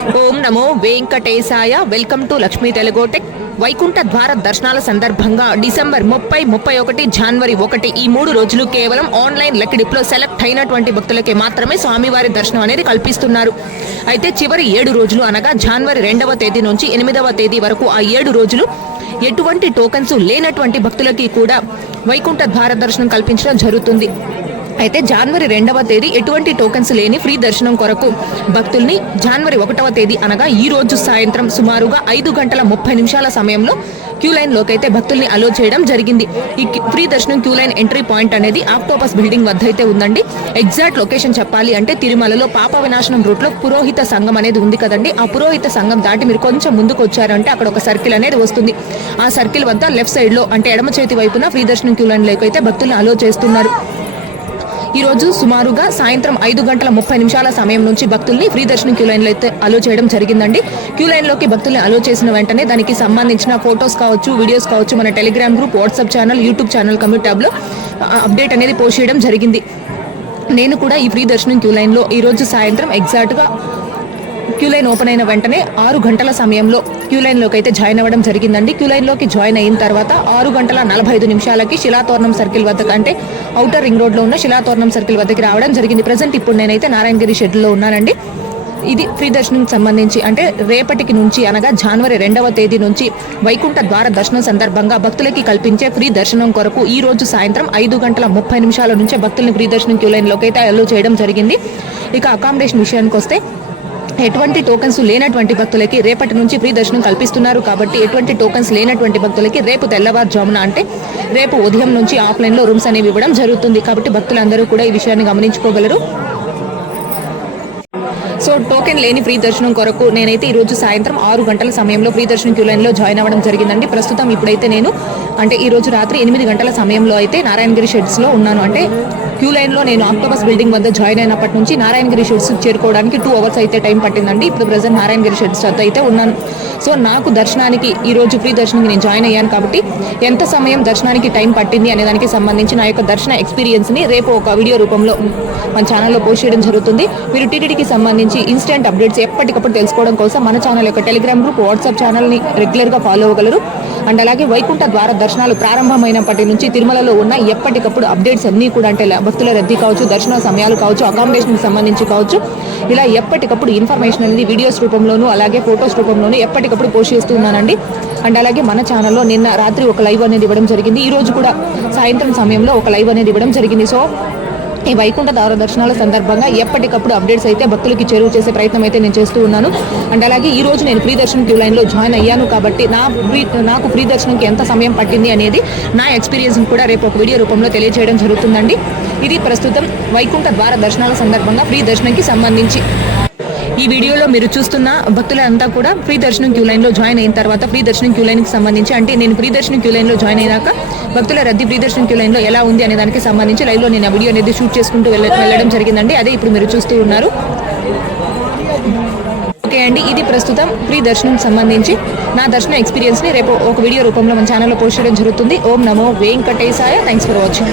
ఓం నమో వెంకటేశాయ. Welcome to Lakshmi Telugu Tech. Vaikuntha ద్వార దర్శనాల సందర్భంగా డిసెంబర్ 30, 31, జనవరి 1 ఈ 3 రోజులు కేవలం ఆన్లైన్ లెక్కిడిప్లో సెలెక్ట్ అయినటువంటి భక్తులకే మాత్రమే స్వామివారి దర్శనం అనేది కల్పిస్తున్నారు. అయితే చివరి 7 రోజులు అనగా జనవరి 2వ తేదీ నుంచి 8వ తేదీ వరకు ఆ 7 రోజులు ఎటువంటి టోకన్స్ లేనటువంటి భక్తులకి కూడా వైకుంఠ ద్వార దర్శనం కల్పించడం జరుగుతుంది. అయితే జనవరి 2వ తేదీ ఎటువంటి టోకన్స్ లేని ఫ్రీ దర్శనం కొరకు భక్తుల్ని జనవరి 1వ తేదీ అనగా ఈ రోజు సాయంత్రం సుమారుగా 5:30 సమయంలో క్యూ లైన్ లోకి అయితే భక్తుల్ని అలో చేయడం జరిగింది. ఈ ఫ్రీ దర్శనం క్యూ లైన్ ఎంట్రీ పాయింట్ అనేది ఆక్టోపస్ బిల్డింగ్ వద్ద అయితే ఉందండి. ఎగ్జాక్ట్ లొకేషన్ చెప్పాలి అంటే తిరుమలలో పాప వినాశనం రూట్ లో పురోహిత సంఘం అనేది ఉంది కదండి. ఆ పురోహిత సంఘం దాటి మీరు కొంచెం ముందుకు వచ్చారంటే అక్కడ ఒక సర్కిల్ అనేది వస్తుంది. ఆ సర్కిల్ వద్ద లెఫ్ట్ సైడ్ లో అంటే ఎడమ చేతి వైపున ఫ్రీ దర్శనం క్యూ లైన్ లోకి అయితే భక్తుల్ని అలో చేస్తున్నారు. ఈ రోజు సుమారుగా సాయంత్రం 5:30 సమయం నుంచి భక్తుల్ని ఫ్రీ దర్శనం క్యూ లైన్ లో అయితే అలో చేయడం జరిగిందండి. క్యూ లైన్ లోకి భక్తుల్ని అలో చేసిన వెంటనే దానికి సంబంధించిన ఫొటోస్ కావచ్చు, వీడియోస్ కావచ్చు మన Telegram group, WhatsApp channel, YouTube channel community tab లో అప్డేట్ అనేది పోస్ట్ చేయడం జరిగింది. నేను కూడా ఈ ఫ్రీ దర్శనం క్యూ లైన్ లో ఈ రోజు సాయంత్రం ఎగ్జాక్ట్ గా క్యూ లైన్ ఓపెన్ అయిన వెంటనే 6 గంటల సమయంలో క్యూ లైన్ లోకి అయితే జాయిన్ అవ్వడం జరిగిందండి. క్యూ లైన్ లోకి జాయిన్ అయిన తర్వాత 6:45 శిలాతోరణం సర్కిల్ వద్ద అంటే ఔటర్ రింగ్ రోడ్ లో ఉన్న శిలాతోరణం సర్కిల్ వద్దకి రావడం జరిగింది. ప్రజెంట్ ఇప్పుడు నేనైతే నారాయణగిరి షెడ్ లో ఉన్నానండి. ఇది ఫ్రీ దర్శనం సంబంధించి అంటే రేపటికి నుంచి అనగా జనవరి 2వ తేదీ నుంచి వైకుంఠ ద్వార దర్శనం సందర్భంగా భక్తులకి కల్పించే ఫ్రీ దర్శనం కొరకు ఈ రోజు సాయంత్రం 5:30 నుంచే భక్తుల్ని ఫ్రీ దర్శనం క్యూ లైన్ లోకి అయితే అలో చేయడం జరిగింది. ఇక అకామిడేషన్ విషయానికి వస్తే ఎటువంటి టోకన్స్ లేనటువంటి భక్తులకి రేపటి నుంచి ఫ్రీ దర్శనం కల్పిస్తున్నారు కాబట్టి ఎటువంటి టోకన్స్ లేనటువంటి భక్తులకి రేపు తెల్లవారుజామున అంటే రేపు ఉదయం నుంచి ఆఫ్లైన్ లో రూమ్స్ అనేవి ఇవ్వడం జరుగుతుంది. కాబట్టి భక్తులందరూ కూడా ఈ విషయాన్ని గమనించుకోగలరు. సో టోకెన్ లేని ఫ్రీ దర్శనం కొరకు నేనైతే ఈ రోజు సాయంత్రం 6 గంటల సమయంలో ఫ్రీ దర్శనం క్యూ లైన్ లో జాయిన్ అవ్వడం జరిగిందండి. ప్రస్తుతం ఇప్పుడైతే నేను అంటే ఈ రోజు రాత్రి 8 గంటల సమయంలో అయితే నారాయణగిరి షెడ్స్ లో ఉన్నాను. అంటే క్యూ లైన్ లో నేను ఆక్టోపస్ బిల్డింగ్ వద్ద జాయిన్ అయినప్పటి నుంచి నారాయణగిరి షెడ్స్ చేరుకోవడానికి 2 అవర్స్ అయితే టైం పట్టిందండి. ఇప్పుడు ప్రజెంట్ నారాయణగిరి షెడ్స్ వద్ద అయితే ఉన్నాను. సో నాకు దర్శనానికి ఈ రోజు ఫ్రీ దర్శనానికి నేను జాయిన్ అయ్యాను కాబట్టి ఎంత సమయం దర్శనానికి టైం పట్టింది అనే దానికి సంబంధించి నా యొక్క దర్శన ఎక్స్పీరియన్స్ ని రేపు ఒక వీడియో రూపంలో మన ఛానల్లో పోస్ట్ చేయడం జరుగుతుంది. మీరు టీటీడీకి సంబంధించి ఇన్స్టెంట్ అప్డేట్స్ ఎప్పటికప్పుడు తెలుసుకోవడం కోసం మన ఛానల్ యొక్క టెలిగ్రామ్ గ్రూప్, వాట్సాప్ ఛానల్ని రెగ్యులర్గా ఫాలో అవ్వగలరు. అండ్ అలాగే వైకుంఠ ద్వార దర్శనాలు ప్రారంభమైనప్పటి నుంచి తిరుమలలో ఉన్న ఎప్పటికప్పుడు అప్డేట్స్ అన్నీ కూడా అంటే భక్తుల రద్దీ కావచ్చు, దర్శన సమయాలు కావచ్చు, అకామిడేషన్కి సంబంధించి కావచ్చు, ఇలా ఎప్పటికప్పుడు ఇన్ఫర్మేషన్ అనేది వీడియోస్ రూపంలోనూ అలాగే ఫొటోస్ రూపంలోనూ ఎప్పటికప్పుడు పోస్ట్ చేస్తూ ఉన్నానండి. అండ్ అలాగే మన ఛానల్లో నిన్న రాత్రి ఒక లైవ్ అనేది ఇవ్వడం జరిగింది. ఈ రోజు కూడా సాయంత్రం సమయంలో ఒక లైవ్ అనేది ఇవ్వడం జరిగింది. సో ఈ వైకుంఠ ద్వార దర్శనాల సందర్భంగా ఎప్పటికప్పుడు అప్డేట్స్ అయితే భక్తులకి చేరువ చేసే ప్రయత్నం అయితే నేను చేస్తూ ఉన్నాను. అండ్ అలాగే ఈ రోజు నేను ఫ్రీ దర్శనం క్యూ లైన్లో జాయిన్ అయ్యాను కాబట్టి నాకు ఫ్రీ దర్శనంకి ఎంత సమయం పట్టింది అనేది నా ఎక్స్పీరియన్స్ కూడా రేపు ఒక వీడియో రూపంలో తెలియజేయడం జరుగుతుందండి. ఇది ప్రస్తుతం వైకుంఠ ద్వార దర్శనాల సందర్భంగా ఫ్రీ దర్శనంకి సంబంధించి. ఈ వీడియోలో మీరు చూస్తున్న భక్తులంతా కూడా ఫ్రీ దర్శనం క్యూ లైన్లో జాయిన్ అయిన తర్వాత ఫ్రీ దర్శనం క్యూ లైన్కి సంబంధించి అంటే నేను ఫ్రీ దర్శనం క్యూ లైన్లో జాయిన్ అయినాక భక్తుల రద్దీ ఫ్రీ దర్శనం క్యూ లైన్లో ఎలా ఉంది అనే దానికి సంబంధించి లైవ్లో నేను ఆ వీడియో అనేది షూట్ చేసుకుంటూ వెళ్ళడం జరిగిందండి. అదే ఇప్పుడు మీరు చూస్తూ ఉన్నారు. ఓకే అండి, ఇది ప్రస్తుతం ఫ్రీ దర్శనం సంబంధించి నా దర్శన ఎక్స్పీరియన్స్ని రేపు ఒక వీడియో రూపంలో మన ఛానల్లో పోస్ట్ చేయడం జరుగుతుంది. ఓం నమో వెంకటేశాయ. Thanks for watching.